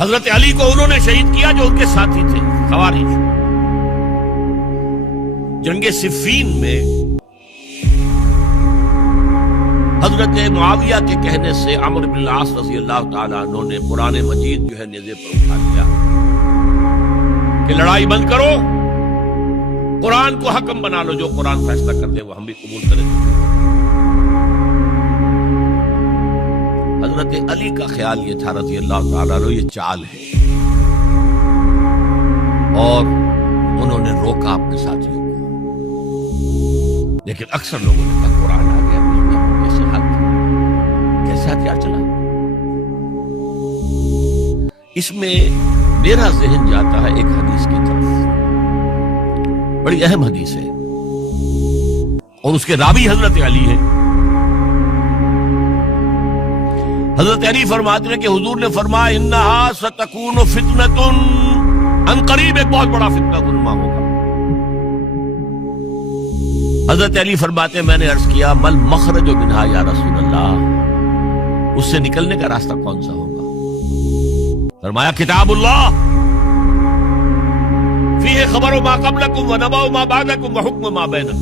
حضرت علی کو انہوں نے شہید کیا جو ان کے ساتھی تھے خوارج۔ جنگ صفین میں حضرت معاویہ کے کہنے سے عمرو بن العاص رضی اللہ تعالیٰ عنہ نے قرآن مجید جو ہے نیزے پر اٹھا لیا کہ لڑائی بند کرو، قرآن کو حکم بنا لو، جو قرآن فیصلہ کر دے وہ ہم بھی قبول کریں۔ حضرت علی کا خیال یہ تھا رضی اللہ تعالیٰ عنہ یہ چال ہے، اور انہوں نے روکا اپنے ساتھیوں کو، لیکن اکثر لوگوں نے کہا قرآن آ گیا، کیسے ہتھیار چلا۔ اس میں میرا ذہن جاتا ہے ایک حدیث کی طرف، بڑی اہم حدیث ہے، اور اس کے راوی حضرت علی ہے۔ حضرت علی فرماتے ہیں کہ حضور نے فرمایا انہا ستکون فتنۃ، ان قریب ایک بہت بڑا فتنہ گنما ہوگا۔ حضرت علی فرماتے ہیں میں نے عرض کیا مل مخرج منہا یا رسول اللہ، اس سے نکلنے کا راستہ کون سا ہوگا؟ فرمایا کتاب اللہ فیہ خبر ما قبلکم ونبأ ما بعدکم وحکم ما بینکم،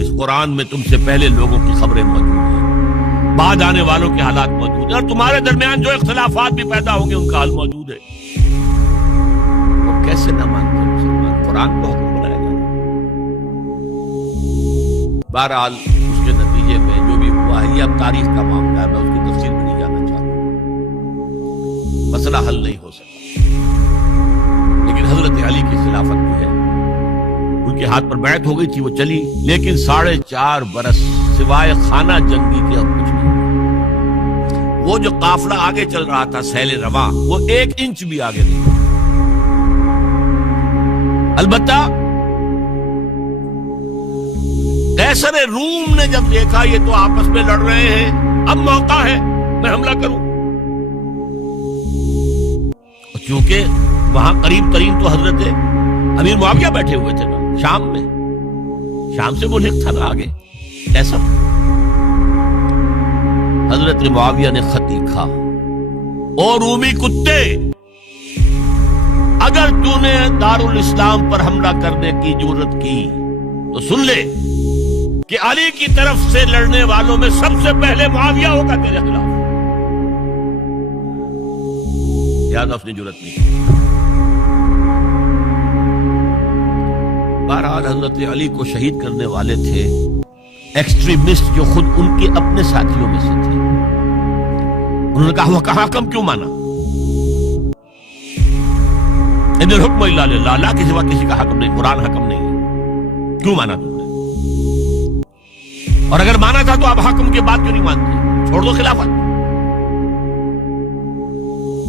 اس قرآن میں تم سے پہلے لوگوں کی خبریں موجود ہیں، بعد آنے والوں کے حالات موجود ہیں، اور تمہارے درمیان جو اختلافات بھی پیدا ہوں گے ان کا حل موجود ہے۔ وہ کیسے نہ مانتے مسلمان، قرآن کو حکم بنایا جائے۔ بہرحال اس کے نتیجے میں جو بھی ہوا ہے یہ اب تاریخ کا معاملہ ہے، میں اس کی تفصیل میں نہیں جانا چاہتا، مسئلہ حل نہیں ہو سکا، لیکن حضرت علی کی خلافت جو ہے ان کے ہاتھ پر بیعت ہو گئی تھی، وہ چلی، لیکن 4.5 برس سوائے خانہ جنگی کے اور کچھ نہیں۔ وہ جو قافلہ آگے چل رہا تھا سیل رواں، وہ 1 انچ بھی آگے نہیں۔ البتہ قیصر روم نے جب دیکھا یہ تو آپس میں لڑ رہے ہیں، اب موقع ہے میں حملہ کروں، چونکہ وہاں قریب ترین تو حضرت امیر معاویہ بیٹھے ہوئے تھے نا، شام میں، شام سے ملک تھا نا آگے ایسا۔ حضرت معاویہ نے خط لکھا، او رومی کتے، اگر تو نے دارالاسلام پر حملہ کرنے کی جرت کی تو سن لے کہ علی کی طرف سے لڑنے والوں میں سب سے پہلے معاویہ ہوگا تیرے خلاف۔ یاد اس نے جرت نہیں کی۔ بہرحال حضرت علی کو شہید کرنے والے تھے ایکسٹریمسٹ جو خود ان کے اپنے ساتھیوں میں سے تھے۔ انہوں نے کہا وہ کہاں حکم کیوں مانا؟ ان الحکم الا للہ، اللہ کے سوا کسی کا حکم نہیں، قرآن حکم نہیں ہے، کیوں مانا تم نے؟ اور اگر مانا تھا تو اب حکم کے بعد کیوں نہیں مانتے؟ چھوڑ دو خلافت۔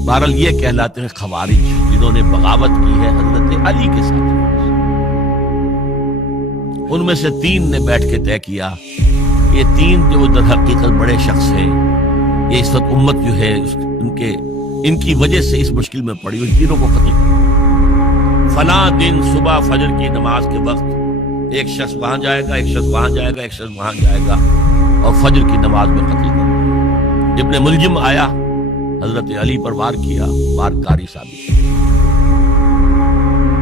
بہرحال یہ کہلاتے ہیں خوارج، جنہوں نے بغاوت کی ہے حضرت علی کے ساتھ۔ ان میں سے 3 نے بیٹھ کے طے کیا، یہ 3 جو در حقیقت بڑے شخص ہیں، یہ اس وقت امت جو ہے ان کی وجہ سے اس مشکل میں پڑی ہوئی، تینوں کو قتل کرو۔ فلاں دن صبح فجر کی نماز کے وقت ایک شخص وہاں جائے گا، ایک شخص وہاں جائے گا، ایک شخص وہاں جائے گا، اور فجر کی نماز میں قتل کرو۔ ابن ملجم آیا، حضرت علی پر وار کیا، وار کاری ثابت۔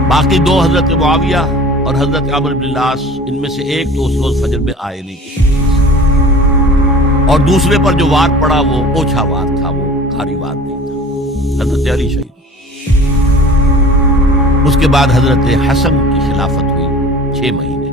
باقی 2 حضرت معاویہ اور حضرت عمرو بن العاص، ان میں سے ایک تو اس روز فجر میں آئے نہیں کسی وجہ سے، اور دوسرے پر جو وار پڑا وہ اوچھا وار تھا، وہ بھاری وار نہیں تھا۔ حضرت علی شہید۔ اس کے بعد حضرت حسن کی خلافت ہوئی 6 مہینے۔